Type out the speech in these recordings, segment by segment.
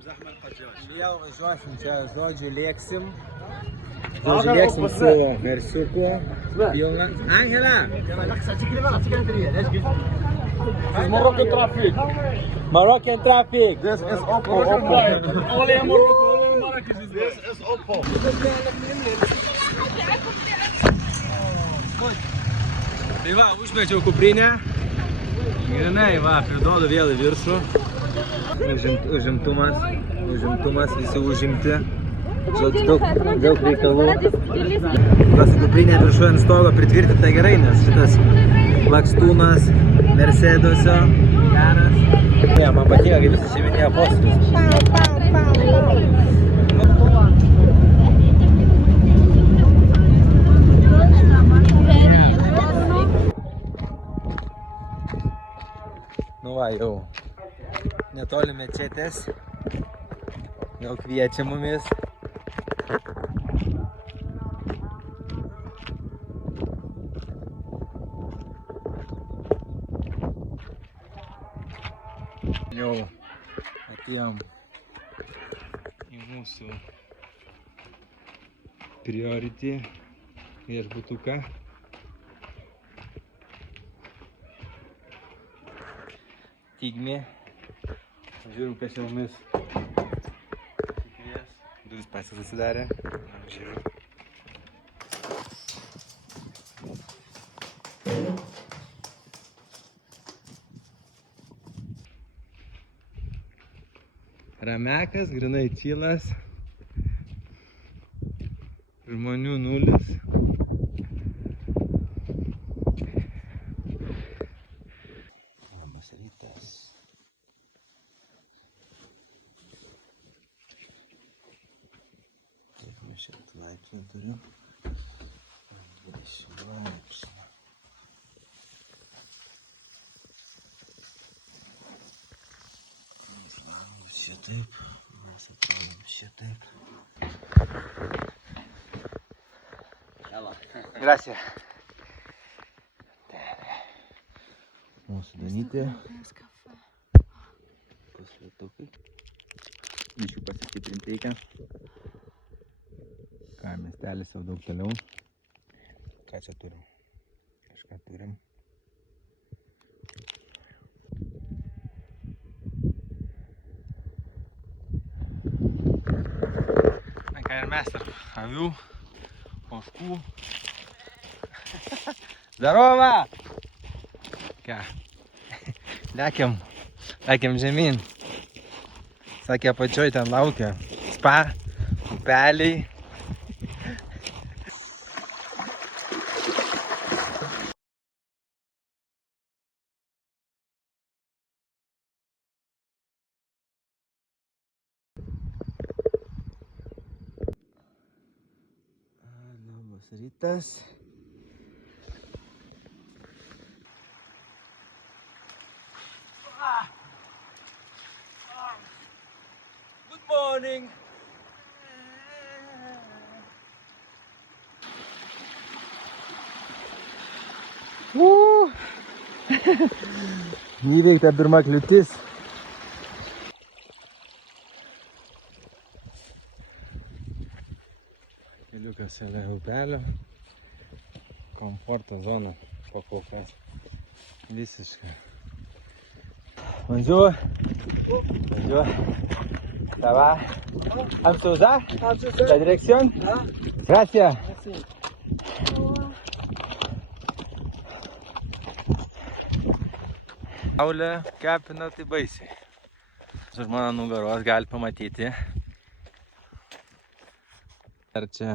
Vėl važiuosim čia, žodžiu, lėksim. Žodžiu, lėksim su garsiuku. Pilna. Angela! Moroccan traffic. Moroccan traffic. This is Oppo. Only in Morocco, only in Marrakesh is this. This is Oppo. Tai va, užmečiau kuprinę. Grinai, va, priduodu vėl į viršų. Užimtumas, visi užimti. Žodžiu, daug reikalų. Pas kuprinę viršų ant stogo pritvirtinta gerai, nes šitas lakstūnas Mercedes'o geras. Ne, man patinka, kaip visi šeiminėje postus. Nu va, jau netoli mečetės, jau kviečia mumis. Jau atėjom į mūsų priority viešbutuką. Tigmė. Žiūrim, kas jau mumis įkvies. Duris pasas atsidarė. Žiūrim. Ramekas, grinai tylas. Žmonių nulis. Labas rytas. Taip, mes čia laipsnių turiu. 20 laipsnių. Mes langus šitaip. Mes atrodom šitaip. Gracias. Mūsų Danytė. Puslietukai. Iš jų pasistiprinti reikia. Ką, miestelis jau daug toliau. Ką čia turim? Kažką turim. Na ką ir mes tarp avių, ožkų. Zdarova! Ką? Lekiam žemyn. Sakė, apačioj ten laukia spa, upeliai. Labas rytas. Good morning. Įveikta pirma kliūtis. Keliukas šalia upelio. Komforto zona kol kas. Visiškai. Bonjour. Bonjour. Ça va? Amsterdam? La direction? Gracias. Saulė kepina tai baisiai. Už mano nugaros gali pamatyti. Ar čia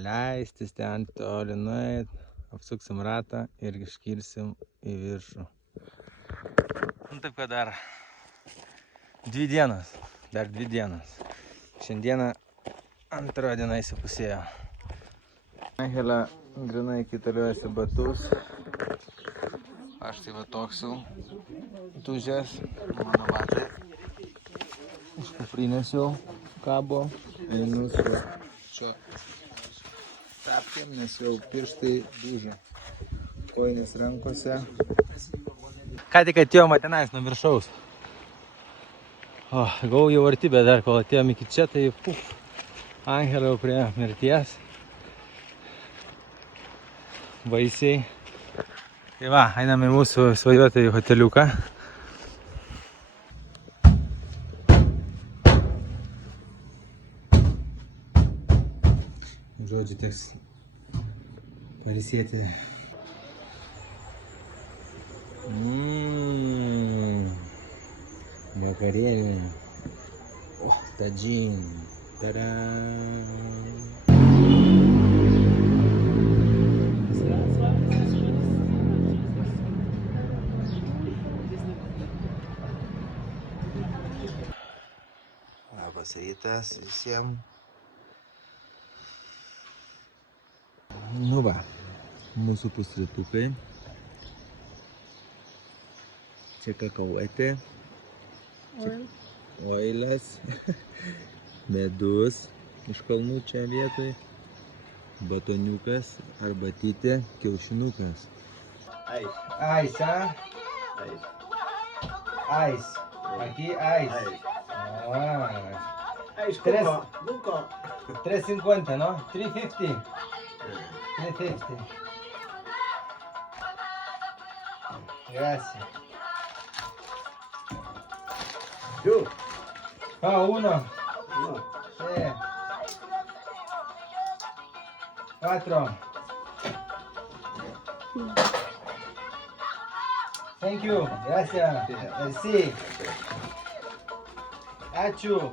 leistis ten toli nueit, apsuksim ratą ir iškilsim į viršų. Taip kad dar 2 dienas. Dar 2 dienas. Šiandieną antra diena įsipusėjo. Angela grinai kitaliuojasi batus. Aš tai va toks jau tužęs. Mano batai iš kuprinės jau kabo. Einu su čia tapkėm, nes jau pirštai dužo. Kojinės rankose. Ką tik atėjom tenais nuo viršaus. O, gavau jau arti, bet dar kol atėjom iki čia, tai Angela jau prie mirties. Baisiai. Tai va, einame į mūsų svajuotąjį hoteliuką. Žodžiu, teks pailsėti. Vakarienė. O, tadžin. Tada. Labas rytas visiems. Nu va, mūsų pusrytukai. Čia kakaoetė. Oilas. Medus iš kalnų čia vietoj. Batoniukas, arbatytė, kiaušinukas. Ais, ha? Ais. Aquí ais. Ais, nunca. 3.50, ¿no? 3.50. 3.50. Gracias. Yo. Uno. Sí. 4. Thank you. Gracias. Sí. Ačiū.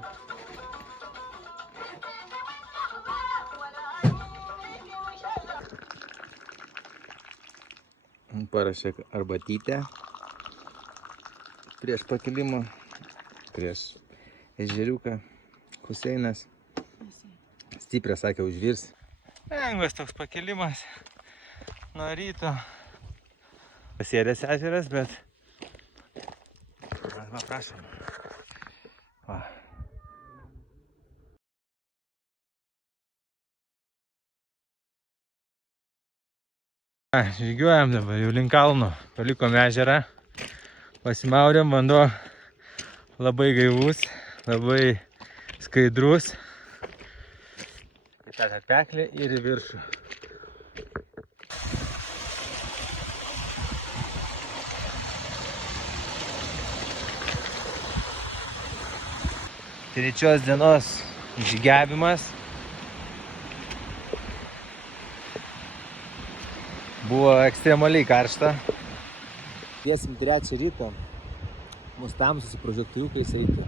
Parašė arbatytę prieš pakilimą, prieš ežeriuką. Huseinas stipriai sakė užvirs. Lengvas toks pakilimas nuo ryto. Pasėdęs ežeras, bet va, prašom. Va. Žygiuojam dabar jau link kalno, palikom ežerą, pasimaudėm, vanduo labai gaivus, labai skaidrus. Į tą tarpeklį ir į viršų. Trečios dienos žygiavimas. Buvo ekstremaliai karšta. Dėsim 3 ryto, mus tamsus su prožektoriukais eiti.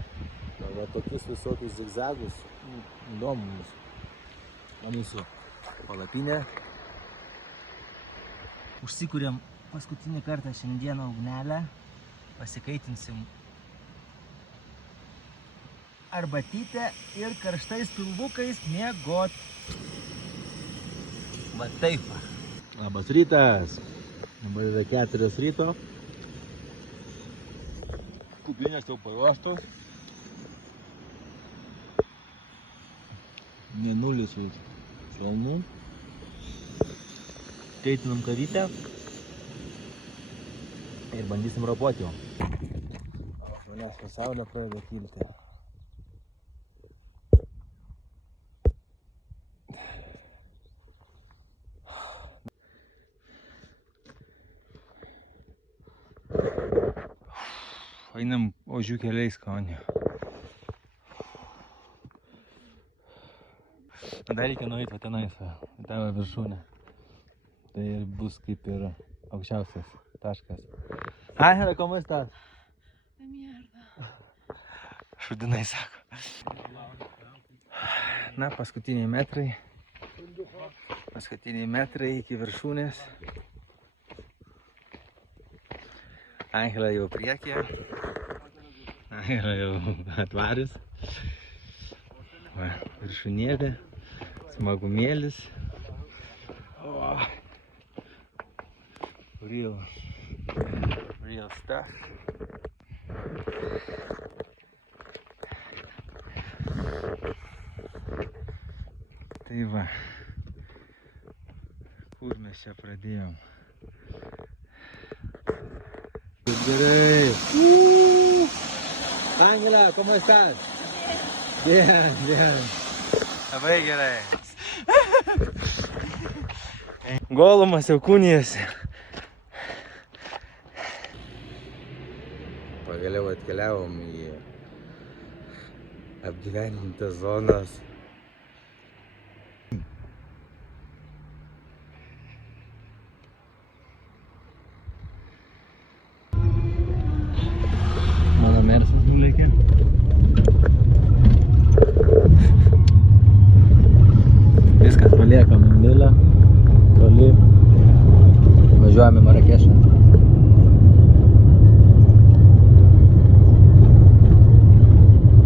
Va tokius visokius zigzagus, įdomu mūsų. Mūsų palapinė. Užsikūrėm paskutinį kartą šiandieną ugnelę. Pasikaitinsim arbatytę ir karštais pilvukais miegot. Va taip va. Labas rytas. Dabar yra 4 ryto. Kuprinės jau paruoštos. Mėnulis jau šalnų. Kaitinam kavytę. Ir bandysim ropoti jau. Manęs pasaulio pradeda kilti. Einam ožių keliais Kaune. Dar reikia nueiti va tenais, į tą viršūnę. Tai ir bus kaip ir aukščiausias taškas. Ángela, ¿cómo estás? De mierda. Šudinai sako. Na, paskutiniai metrai. Paskutiniai metrai iki viršūnės. Ángela jau priekyje. Ángela jau atvarius. Va, viršūnėlė. Smagumėlis. O, real stuff. Tai va, kur mes čia pradėjom? Gerai. Angela, ¿cómo estás? Bien, bien. Labai gerai. Golumas jau kūnijasi. Pagaliau atkeliavom į apgyvendintas zonas. Mano mersas nulėkė. Viskas paliekam Milę, toli, važiuojame į Marakešą.